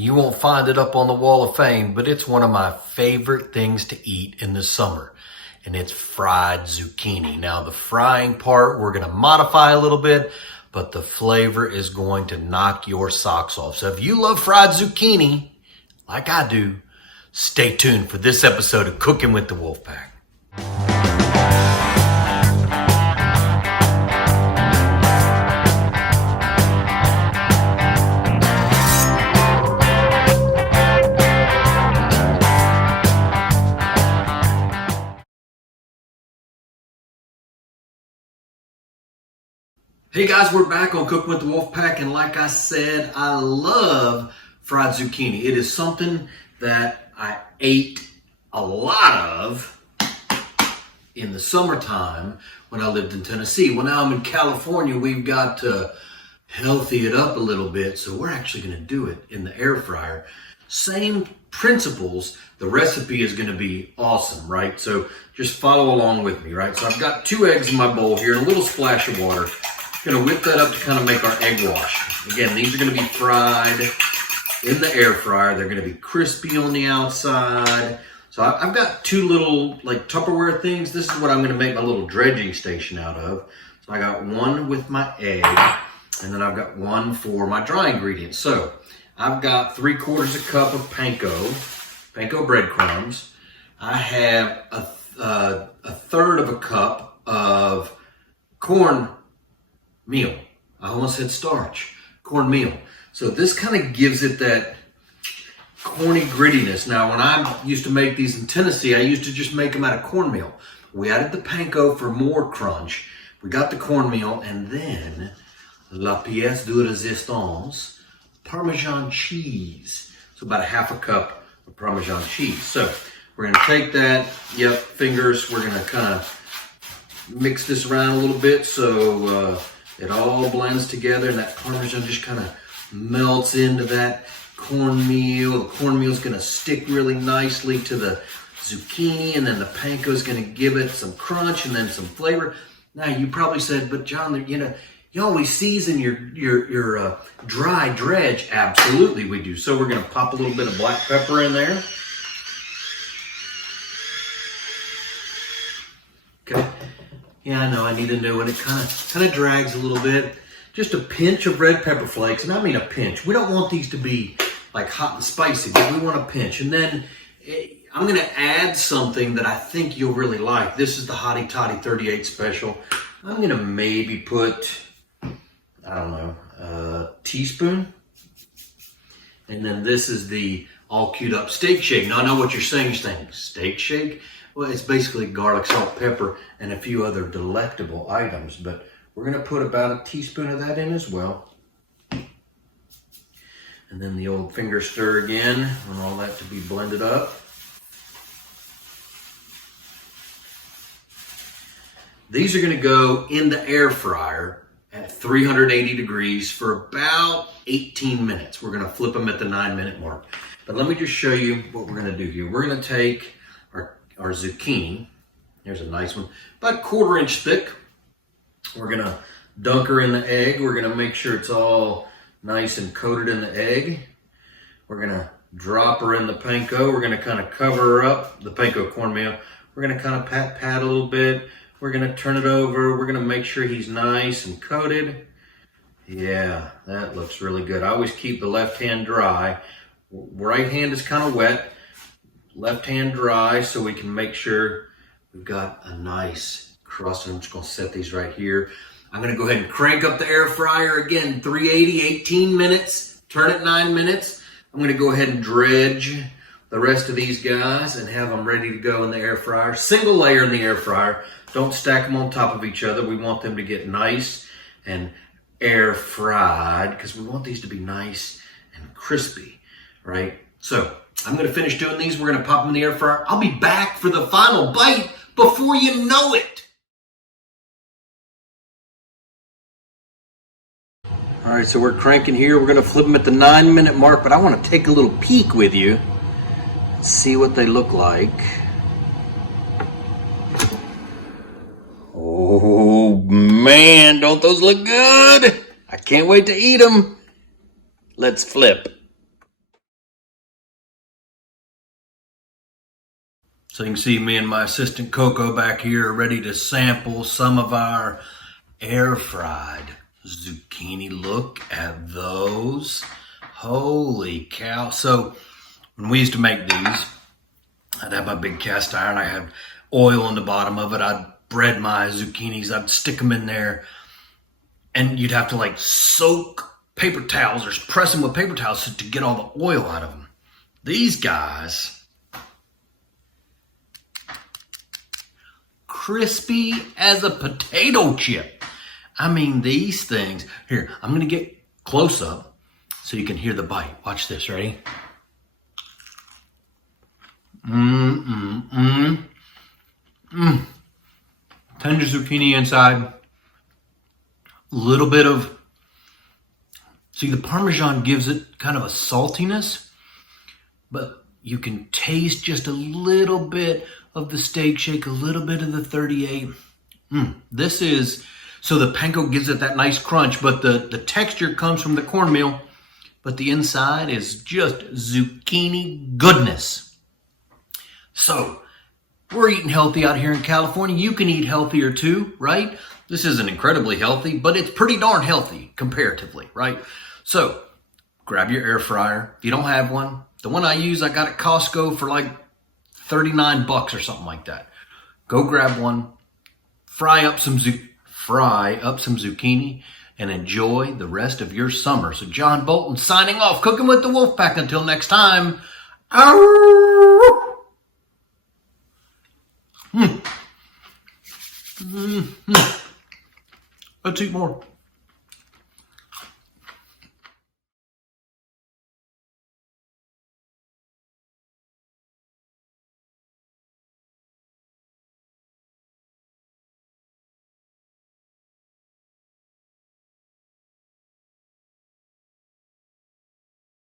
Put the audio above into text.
You won't find it up on the wall of fame, but it's one of my favorite things to eat in the summer, and it's fried zucchini. Now, the frying part, we're going to modify a little bit, but the flavor is going to knock your socks off. So if you love fried zucchini, like I do, stay tuned for this episode of Cooking with the Wolfpack. Hey guys, we're back on Cooking with the Wolfpack, and like I said, I love fried zucchini. It is something that I ate a lot of in the summertime when I lived in Tennessee. Well, now I'm in California, we've got to healthy it up a little bit, so we're actually going to do it in the air fryer. Same principles, the recipe is going to be awesome, right? So just follow along with me, right? So I've got 2 eggs in my bowl here and a little splash of water. Going to whip that up to kind of make our egg wash. Again, these are going to be fried in the air fryer. They're going to be crispy on the outside. So I've got 2 little like Tupperware things. This is what I'm going to make my little dredging station out of. So I got one with my egg, and then I've got one for my dry ingredients. So I've got 3/4 cup of panko breadcrumbs. I have a third of a cup of corn meal. I almost said starch. Cornmeal. So this kind of gives it that corny grittiness. Now, when I used to make these in Tennessee, I used to just make them out of cornmeal. We added the panko for more crunch. We got the cornmeal, and then la pièce de résistance, Parmesan cheese. So about 1/2 cup of Parmesan cheese. So we're going to take that, fingers. We're going to kind of mix this around a little bit so it all blends together, and that Parmesan just kind of melts into that cornmeal. The cornmeal is going to stick really nicely to the zucchini, and then the panko is going to give it some crunch and then some flavor. Now, you probably said, but John, you always season your dry dredge. Absolutely, we do. So we're going to pop a little bit of black pepper in there. Okay. Yeah, I know, I need a new one. It kind of drags a little bit. Just a pinch of red pepper flakes, and I mean a pinch. We don't want these to be like hot and spicy, but we want a pinch. And then I'm going to add something that I think you'll really like. This is the Hottie Toddy 38 special. I'm going to maybe put, I don't know, a teaspoon. And then this is the all queued up steak shake. Now I know what you're saying. Steak shake? Well, it's basically garlic, salt, pepper, and a few other delectable items. But we're going to put about a teaspoon of that in as well. And then the old finger stir again, and all that to be blended up. These are going to go in the air fryer at 380 degrees for about 18 minutes. We're going to flip them at the 9-minute mark. But let me just show you what we're going to do here. We're going to take our zucchini. Here's a nice one, about 1/4 inch thick. We're going to dunk her in the egg. We're going to make sure it's all nice and coated in the egg. We're going to drop her in the panko. We're going to kind of cover her up, the panko cornmeal. We're going to kind of pat a little bit. We're going to turn it over. We're going to make sure he's nice and coated. Yeah, that looks really good. I always keep the left hand dry. Right hand is kind of wet. Left hand dry, so we can make sure we've got a nice crust. And I'm just going to set these right here. I'm going to go ahead and crank up the air fryer again, 380, 18 minutes, turn it 9 minutes. I'm going to go ahead and dredge the rest of these guys and have them ready to go in the air fryer. Single layer in the air fryer. Don't stack them on top of each other. We want them to get nice and air fried because we want these to be nice and crispy, right? So I'm going to finish doing these. We're going to pop them in the air fryer. I'll be back for the final bite before you know it. All right, so we're cranking here. We're going to flip them at the 9-minute mark, but I want to take a little peek with you and see what they look like. Oh, man, don't those look good? I can't wait to eat them. Let's flip. So you can see me and my assistant Coco back here ready to sample some of our air fried zucchini. Look at those. Holy cow. So when we used to make these, I'd have my big cast iron. I had oil on the bottom of it. I'd bread my zucchinis. I'd stick them in there. And you'd have to like soak paper towels or press them with paper towels to get all the oil out of them. These guys, crispy as a potato chip. I mean, these things. Here, I'm going to get close up so you can hear the bite. Watch this, ready? Tender zucchini inside. A little bit of, see, the Parmesan gives it kind of a saltiness, but you can taste just a little bit of the steak shake, a little bit of the 38. This is, so the panko gives it that nice crunch, but the texture comes from the cornmeal, but the inside is just zucchini goodness. So, we're eating healthy out here in California. You can eat healthier too, right? This isn't incredibly healthy, but it's pretty darn healthy comparatively, right? So, grab your air fryer. If you don't have one, the one I use, I got at Costco for like 39 bucks or something like that. Go grab one, fry up some zucchini, and enjoy the rest of your summer. So John Bolton signing off, cooking with the Wolfpack. Until next time. Let's eat more.